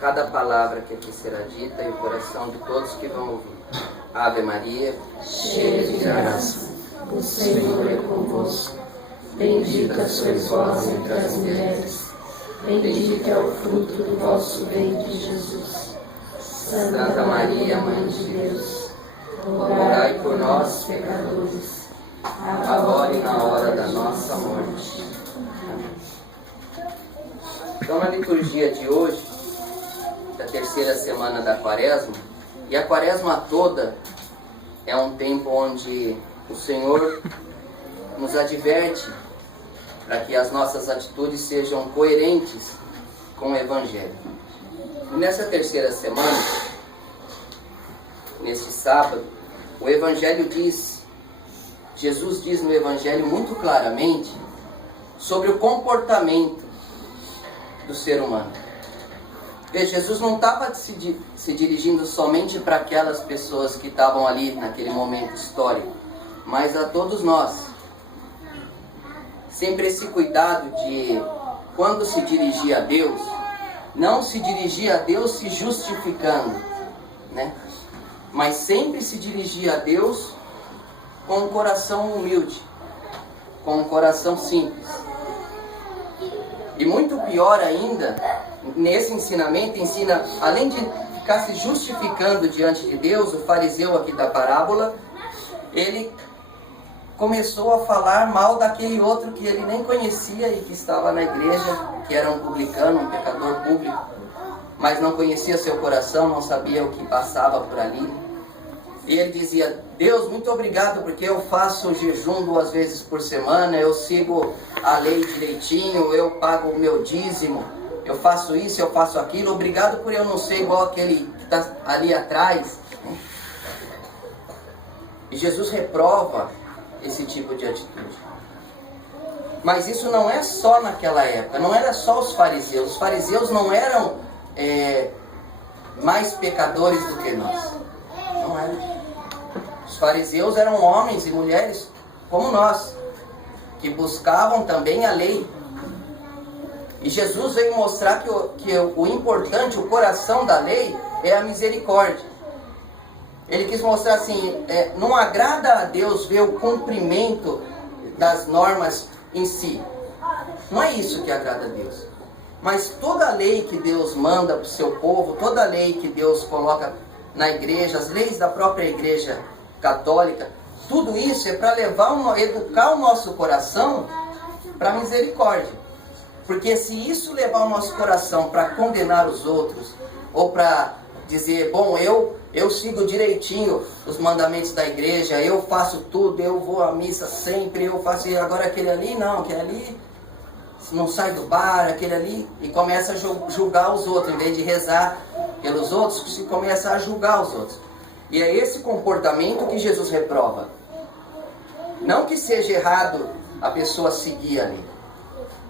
cada palavra que aqui será dita e o coração de todos que vão ouvir. Ave Maria, cheia de graça, o Senhor é convosco. Bendita sois vós entre as mulheres, bendito é o fruto do vosso ventre, Jesus. Santa Maria, Mãe de Deus, rogai por nós, pecadores, agora e na hora da nossa morte. Então, na liturgia de hoje, da terceira semana da Quaresma, e a Quaresma toda é um tempo onde o Senhor nos adverte para que as nossas atitudes sejam coerentes com o Evangelho. E nessa terceira semana, nesse sábado, o Evangelho diz, Jesus diz no Evangelho muito claramente sobre o comportamento do ser humano. Porque Jesus não estava se dirigindo somente para aquelas pessoas que estavam ali naquele momento histórico, mas a todos nós. Sempre esse cuidado de, quando se dirigir a Deus, não se dirigir a Deus se justificando, né? Mas sempre se dirigir a Deus com um coração humilde, com um coração simples. E muito pior ainda, nesse ensinamento, ensina, além de ficar se justificando diante de Deus, o fariseu aqui da parábola, ele começou a falar mal daquele outro que ele nem conhecia e que estava na igreja, que era um publicano, um pecador público, mas não conhecia seu coração, não sabia o que passava por ali. E ele dizia: Deus, muito obrigado porque eu faço jejum 2 vezes por semana, eu sigo a lei direitinho, eu pago o meu dízimo, eu faço isso, eu faço aquilo, obrigado por eu não ser igual aquele que está ali atrás. E Jesus reprova esse tipo de atitude. Mas isso não é só naquela época, não era só os fariseus não eram mais pecadores do que nós, não eram. Os fariseus eram homens e mulheres como nós, que buscavam também a lei. E Jesus veio mostrar que o importante, o coração da lei é a misericórdia. Ele quis mostrar assim, não agrada a Deus ver o cumprimento das normas em si. Não é isso que agrada a Deus. Mas toda a lei que Deus manda para o seu povo, toda a lei que Deus coloca na igreja, as leis da própria igreja católica, tudo isso é para educar o nosso coração para a misericórdia. Porque se isso levar o nosso coração para condenar os outros, ou para dizer, bom, eu sigo direitinho os mandamentos da igreja, eu faço tudo, eu vou à missa sempre, eu faço, e agora aquele ali não, aquele ali não sai do bar, aquele ali, e começa a julgar os outros, em vez de rezar pelos outros, se começa a julgar os outros. E é esse comportamento que Jesus reprova. Não que seja errado a pessoa seguir a lei,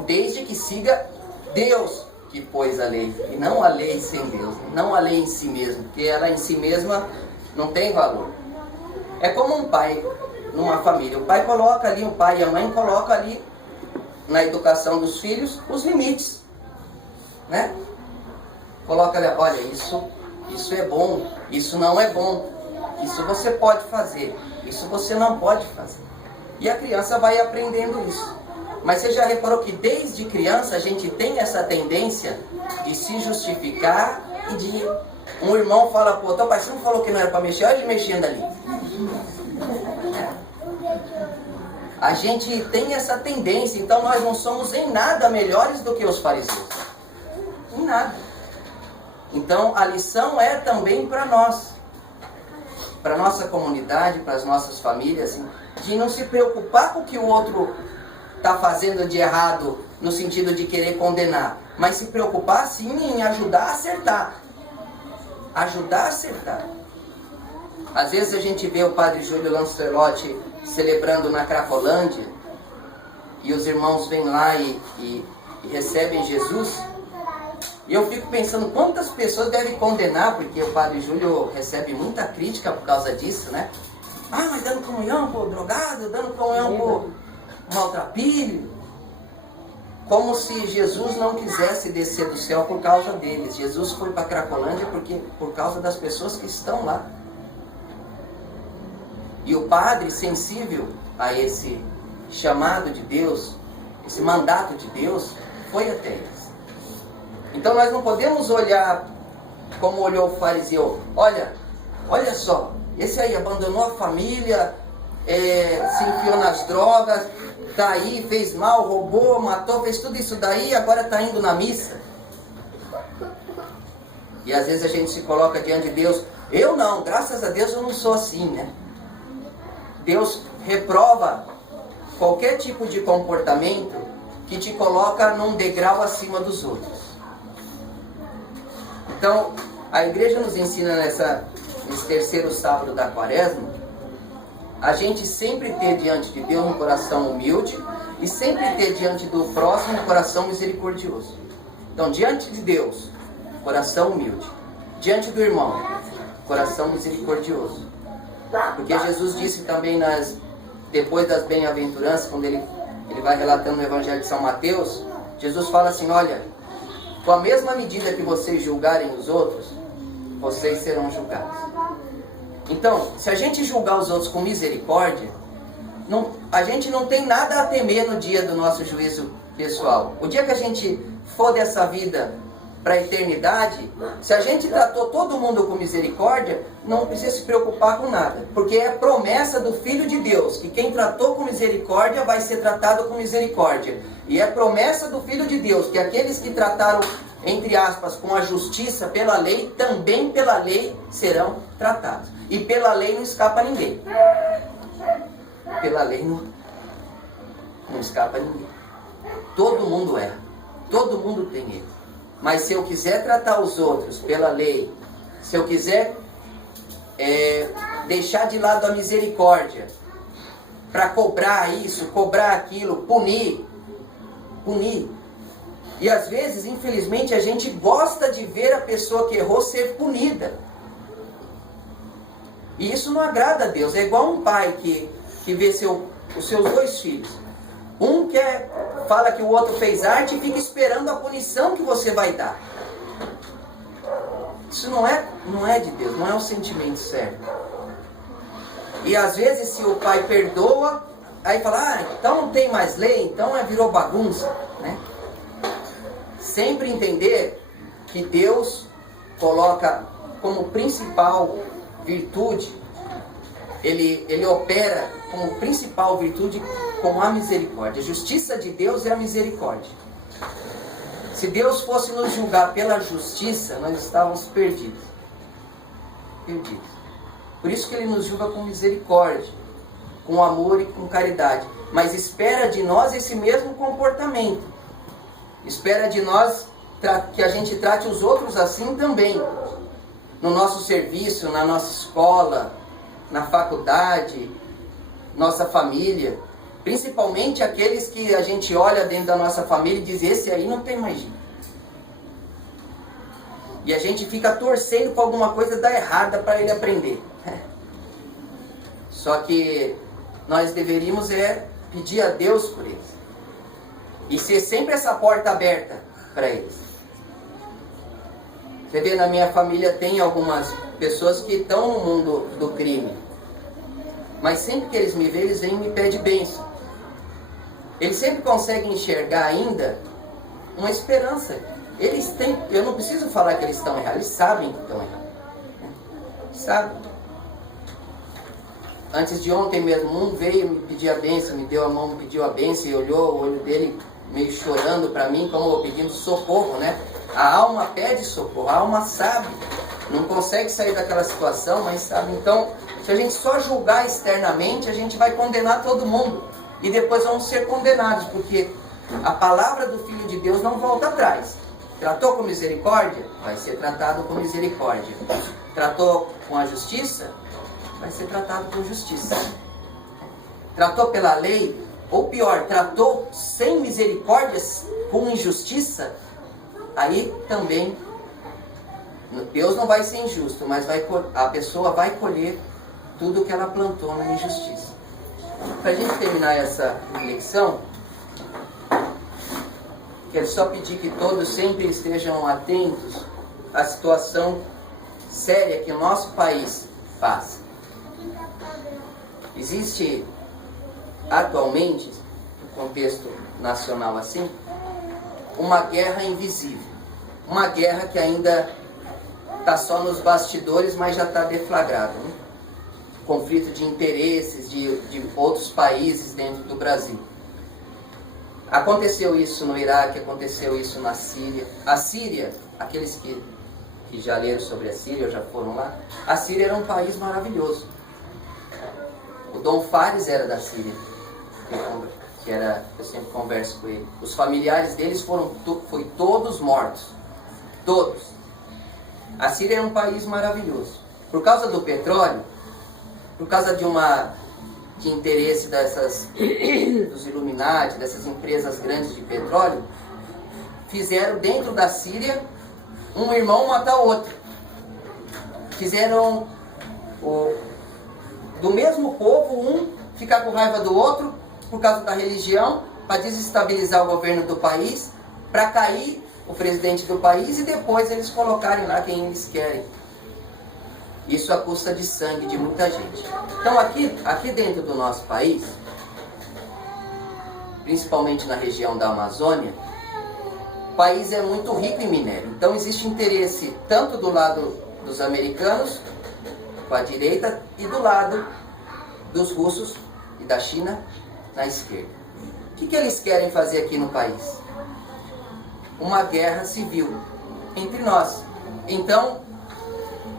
desde que siga Deus que pôs a lei, e não a lei sem Deus, não a lei em si mesma, porque ela em si mesma não tem valor. É como um pai numa família, o pai coloca ali, o pai e a mãe colocam ali na educação dos filhos os limites, né? Coloca ali, olha, isso é bom, isso não é bom, isso você pode fazer, isso você não pode fazer. E a criança vai aprendendo isso. Mas você já reparou que desde criança a gente tem essa tendência de se justificar e de... Um irmão fala, pô, teu pai, você não falou que não era para mexer? Olha ele mexendo ali. A gente tem essa tendência, então nós não somos em nada melhores do que os fariseus. Em nada. Então a lição é também para nós, para nossa comunidade, para as nossas famílias, de não se preocupar com o que o outro está fazendo de errado, no sentido de querer condenar, mas se preocupar sim em ajudar a acertar. Ajudar a acertar. Às vezes a gente vê o padre Júlio Lancelotti celebrando na Cracolândia, e os irmãos vêm lá e recebem Jesus, e eu fico pensando quantas pessoas devem condenar, porque o padre Júlio recebe muita crítica por causa disso, né? Ah, mas dando comunhão pro drogado, dando comunhão pro maltrapilho. como se Jesus não quisesse descer do céu por causa deles. Jesus foi para Cracolândia por causa das pessoas que estão lá. E o padre, sensível a esse chamado de Deus, esse mandato de Deus, foi até eles. Então nós não podemos olhar como olhou o fariseu. Olha só, esse aí abandonou a família, se enfiou nas drogas, está aí, fez mal, roubou, matou, fez tudo isso daí, agora está indo na missa. E às vezes a gente se coloca diante de Deus. Eu não, graças a Deus eu não sou assim, né? Deus reprova qualquer tipo de comportamento que te coloca num degrau acima dos outros. Então, a igreja nos ensina nesse terceiro sábado da Quaresma, a gente sempre ter diante de Deus um coração humilde e sempre ter diante do próximo um coração misericordioso. Então, diante de Deus, coração humilde. Diante do irmão, coração misericordioso. Porque Jesus disse também depois das bem-aventuranças, quando ele vai relatando no Evangelho de São Mateus, Jesus fala assim, olha, com a mesma medida que vocês julgarem os outros, vocês serão julgados. Então, se a gente julgar os outros com misericórdia, a gente não tem nada a temer no dia do nosso juízo pessoal. O dia que a gente for dessa vida para a eternidade, se a gente tratou todo mundo com misericórdia, não precisa se preocupar com nada. Porque é promessa do Filho de Deus, que quem tratou com misericórdia vai ser tratado com misericórdia. E é promessa do Filho de Deus, que aqueles que trataram, entre aspas, com a justiça pela lei, também pela lei serão tratados. E pela lei não escapa ninguém. Pela lei não escapa ninguém. Todo mundo erra. Todo mundo tem erro. Mas se eu quiser tratar os outros pela lei, se eu quiser deixar de lado a misericórdia, para cobrar isso, cobrar aquilo, punir. E às vezes, infelizmente, a gente gosta de ver a pessoa que errou ser punida. E isso não agrada a Deus. É igual um pai que vê os seus dois filhos. Um fala que o outro fez arte e fica esperando a punição que você vai dar. Isso não é de Deus, não é o sentimento certo. E às vezes, se o pai perdoa, aí fala, então não tem mais lei, então virou bagunça, né? Sempre entender que Deus coloca como principal virtude, Ele opera como principal virtude com a misericórdia. A justiça de Deus é a misericórdia. Se Deus fosse nos julgar pela justiça, nós estávamos perdidos. Por isso que Ele nos julga com misericórdia, com amor e com caridade. Mas espera de nós esse mesmo comportamento. Espera de nós que a gente trate os outros assim também. No nosso serviço, na nossa escola, na faculdade, nossa família. Principalmente aqueles que a gente olha dentro da nossa família e diz, esse aí não tem mais jeito. E a gente fica torcendo para alguma coisa dar errada para ele aprender. Só que nós deveríamos pedir a Deus por eles. E ser sempre essa porta aberta para eles. Você vê, na minha família tem algumas pessoas que estão no mundo do crime. Mas sempre que eles me veem, eles vêm e me pedem bênção. Eles sempre conseguem enxergar ainda uma esperança. Eles têm, eu não preciso falar que eles estão errados, eles sabem que estão errados. Sabem. Antes de ontem mesmo, um veio me pedir a bênção, me deu a mão, me pediu a bênção e olhou o olho dele meio chorando para mim, como pedindo socorro, né? A alma pede socorro, a alma sabe, não consegue sair daquela situação, mas sabe. Então, se a gente só julgar externamente, a gente vai condenar todo mundo. E depois vamos ser condenados, porque a palavra do Filho de Deus não volta atrás. Tratou com misericórdia? Vai ser tratado com misericórdia. Tratou com a justiça? Vai ser tratado com justiça. Tratou pela lei? Ou pior, tratou sem misericórdia, com injustiça? Aí também, Deus não vai ser injusto, mas a pessoa vai colher tudo que ela plantou na injustiça. Para a gente terminar essa reflexão, quero só pedir que todos sempre estejam atentos à situação séria que o nosso país passa. Existe atualmente, no contexto nacional assim, uma guerra invisível. Uma guerra que ainda está só nos bastidores, mas já está deflagrada. Né? Conflito de interesses de outros países dentro do Brasil. Aconteceu isso no Iraque, aconteceu isso na Síria. A Síria, aqueles que já leram sobre a Síria, ou já foram lá, a Síria era um país maravilhoso. O Dom Fares era da Síria, eu sempre converso com ele. Os familiares deles foram todos mortos. Todos. A Síria era um país maravilhoso. Por causa do petróleo, por causa de interesse dos Illuminati, dessas empresas grandes de petróleo, fizeram dentro da Síria um irmão matar o outro. Fizeram do mesmo povo um ficar com raiva do outro por causa da religião, para desestabilizar o governo do país, para cair o presidente do país e depois eles colocarem lá quem eles querem. Isso à custa de sangue de muita gente. Então aqui dentro do nosso país, principalmente na região da Amazônia, o país é muito rico em minério. Então existe interesse tanto do lado dos americanos, com a direita, e do lado dos russos e da China, na esquerda. O que eles querem fazer aqui no país? Uma guerra civil entre nós. Então,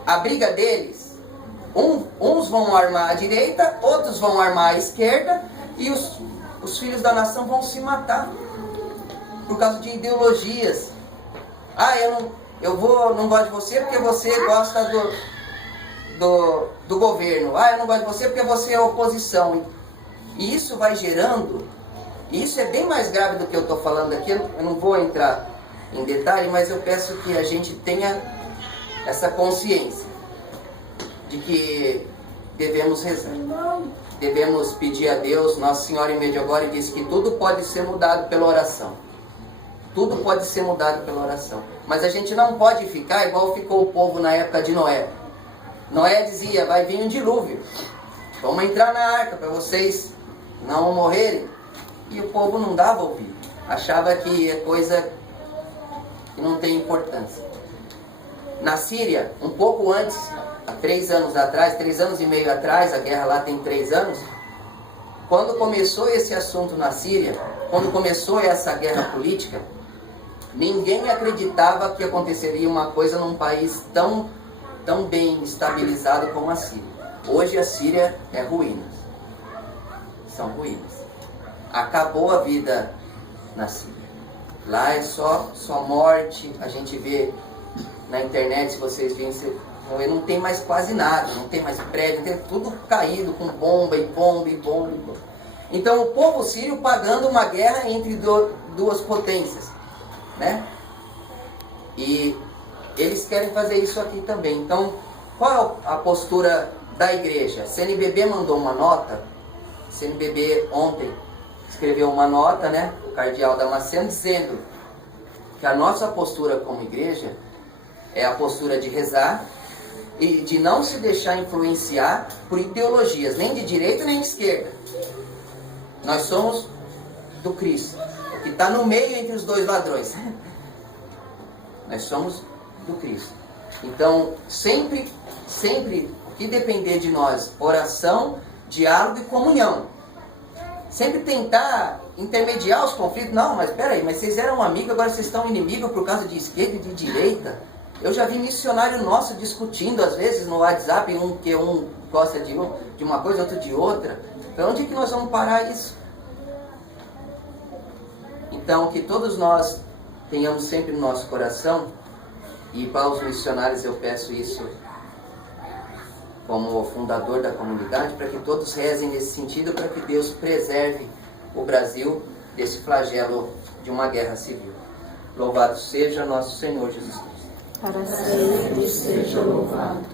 a briga deles, uns vão armar a direita, outros vão armar a esquerda, e os filhos da nação vão se matar por causa de ideologias. Eu não gosto de você porque você gosta do governo. Eu não gosto de você porque você é oposição. E isso vai gerando, e isso é bem mais grave do que eu estou falando aqui. Eu não vou entrar em detalhe, mas eu peço que a gente tenha essa consciência de que devemos rezar, devemos pedir a Deus. Nossa Senhora em Medjugorje disse que tudo pode ser mudado pela oração. Tudo pode ser mudado pela oração. Mas a gente não pode ficar igual ficou o povo na época de Noé. Noé dizia, vai vir um dilúvio, vamos entrar na arca para vocês não morrerem. E o povo não dava ouvido, achava que é coisa que não tem importância. Na Síria, um pouco antes, há 3 anos atrás, 3 anos e meio atrás, a guerra lá tem 3 anos, quando começou esse assunto na Síria, quando começou essa guerra política, ninguém acreditava que aconteceria uma coisa num país tão bem estabilizado como a Síria. Hoje a Síria é ruínas. São ruínas. Acabou a vida na Síria. Lá é só morte. A gente vê na internet, se vocês virem, não tem mais quase nada, não tem mais prédio, tem tudo caído com bomba e bomba e bomba e bomba. Então o povo sírio pagando uma guerra entre duas potências, né? E eles querem fazer isso aqui também. Então, qual é a postura da igreja? A CNBB mandou uma nota. A CNBB ontem escreveu uma nota, né? O cardeal Damasceno, dizendo que a nossa postura como igreja é a postura de rezar e de não se deixar influenciar por ideologias, nem de direita nem de esquerda. Nós somos do Cristo, o que está no meio entre os dois ladrões. Nós somos do Cristo. Então, sempre o que depender de nós, oração, diálogo e comunhão. Sempre tentar intermediar os conflitos. Não, mas peraí, mas vocês eram amigos, agora vocês estão inimigos por causa de esquerda e de direita. Eu já vi missionário nosso discutindo, às vezes, no WhatsApp, um gosta de uma coisa, outro de outra. Então, onde é que nós vamos parar isso? Então, que todos nós tenhamos sempre no nosso coração, e para os missionários eu peço isso como fundador da comunidade, para que todos rezem nesse sentido, para que Deus preserve o Brasil desse flagelo de uma guerra civil. Louvado seja nosso Senhor Jesus Cristo. Para sempre seja louvado.